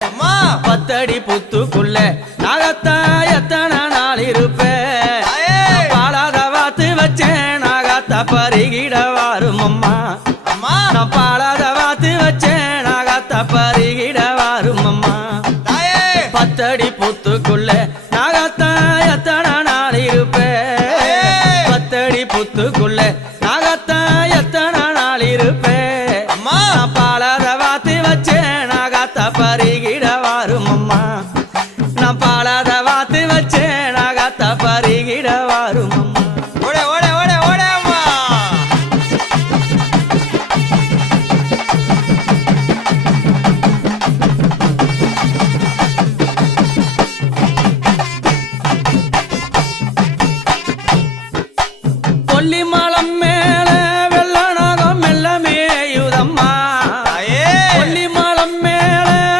அம்மா பத்தடி புத்துக்குள்ள நாகத்தா எத்தனை நாள் இருப்பேன் பாலாத வாத்து வச்சேன் நாகத்தா பருகிட வாரும் அம்மா அம்மா நான் பாலாத வாத்து வச்சேன் நாகத்தா பருகிட வாரும் அம்மா பத்தடி புத்துக்குள்ள நாகத்தா எத்தனை நாள் இருப்பேன் பத்தடி புத்துக்குள்ள நாகத்தா எத்தனை நாள் இருப்பேன் அம்மா பாலாத வாத்து வச்சேன் நாகத்தா பருகிட வாரும் அம்மா